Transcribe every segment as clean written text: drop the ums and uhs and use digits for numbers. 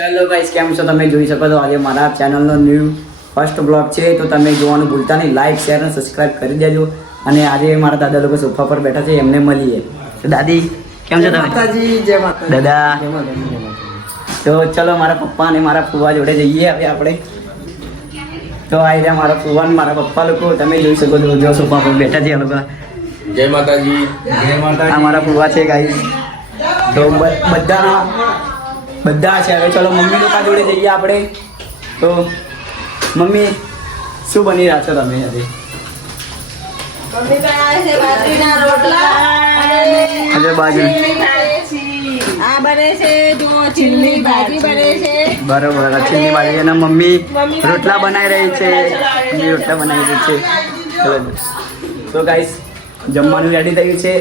Hello guys, કેમ છો તમે? જોઈ શકો છો આજે મારા ચેનલનો ન્યૂ ફર્સ્ટ બ્લોગ છે, તો તમે જોવાનું ભૂલતા નહીં. લાઈક, શેર અને સબસ્ક્રાઇબ કરી દેજો. અને આજે મારા દાદા લોકો સોફા પર બેઠા છે, એમને મળીએ. તો દાદી કેમ છો તમે? જય માતા. દાદા તો ચલો મારા પપ્પા અને મારા ફુવા જોડે જઈએ હવે આપણે. તો આ રહ્યા મારા ફુવા અને મારા પપ્પા લોકો, તમે જોઈ શકો છો જો સોફા પર બેઠા છે. આ લોકો જય માતાજી. જય માતાજી. આ મારા ફુવા છે ગાઈસ. તો બધા છે. હવે ચલો મમ્મી લોકો જોડે જઈએ આપણે. તો મમ્મી શું બની રહ્યા છો તમે આજે? મમ્મી બનાવે છે બાજરીના રોટલા આજે બાજુ આ બને છે જો ચીલની ભાજી બને છે. બરોબર, ચીલની ભાજી અને મમ્મી રોટલા બનાવી રહી છે. મમ્મી રોટલા બનાવી રહી છે. બરોબર. તો ગાઈસ જમવાનું રેડી થયું છે,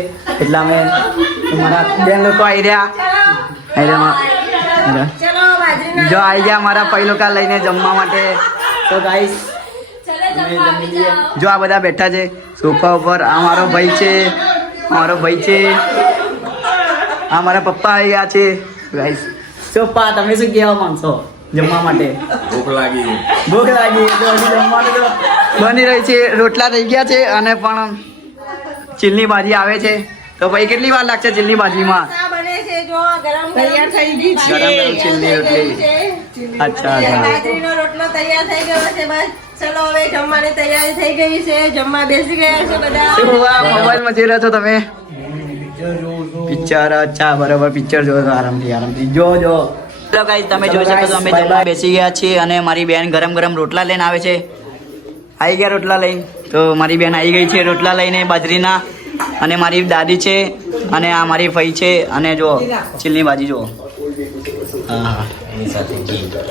એટલે અમે મારા બેન લોકો આવી રહ્યા. ચલો બાજરીના જો આવી ગયા મારા પૈ લોકો લઈને જમવા માટે. તો ગાઈસ જો આ બધા બેઠા છે સોફા ઉપર. આ મારો ભાઈ છે, આ મારા પપ્પા આવી ગયા છે. ગાઈસ સોફા, તમે શું કહેવા માંગશો જમવા માટે? ભૂખ લાગી. તો હજી જમવાનું તો બની રહી છે. રોટલા થઈ ગયા છે અને પણ ચીલની ભાજી આવે છે. તો ભાઈ કેટલી વાર લાગશે ચીલની ભાજીમાં? આ બને છે જો ગરમ તૈયાર થઈ ગઈ છે. ગરમ ચીલની રોટલી. અચ્છા. બાજરીનો રોટલો તૈયાર થઈ ગયો છે. બસ ચલો હવે જમવાની તૈયારી થઈ ગઈ છે. જમવા બેસી ગયા છે બધા. મોબાઈલ માં જોઈ રહ્યા છો તમે? પિક્ચર. અચ્છા બરાબર, પિક્ચર જો આરામથી જો. તો ગાઈસ તમે જોઈ શકો છો અમે જમવા બેસી ગયા છીએ અને મારી બેન ગરમ ગરમ રોટલા લઈને આવે છે. આવી ગયા રોટલા લઈને. તો મારી બેન આવી ગઈ છે રોટલા લઈને બાજરીના. અને મારી દાદી છે અને આ મારી ફઈ છે. અને જો ચીલની ભાજી જો, હા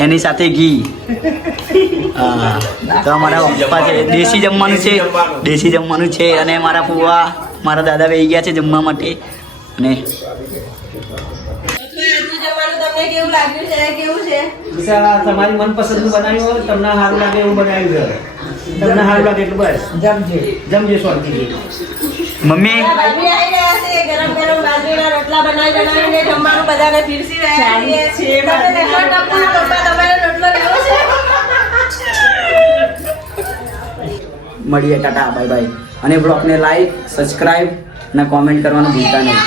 એની સાથે ઘી. હા તો અમારા પપ્પા છે. દેશી જમવાનું છે. અને મારા ફુવા મારા દાદા બેસી ગયા છે જમવા માટે. અને કેવું લાગ્યું છે? કેવું છે? તમારી મનપસંદ બનાવ્યું હોય, તમને સારું લાગે એવું બનાવ્યું છે. તમને સારું લાગે એટલું બસ જમજે શાંતિથી. મમ્મી મમ્મી આવી ગયા છે. ગરમ ગરમ બાજરીના રોટલા બનાવીને જમવાનું બધાને પીરસી રહ્યા છે. તમે લેશો ટપુના પપ્પા, તમારે રોટલો લેવો છે? મળીએ, ટાટા, બાય બાય. અને બ્લોગને લાઈક, સબસ્ક્રાઇબ અને કોમેન્ટ કરવાનું ભૂલતા નહીં.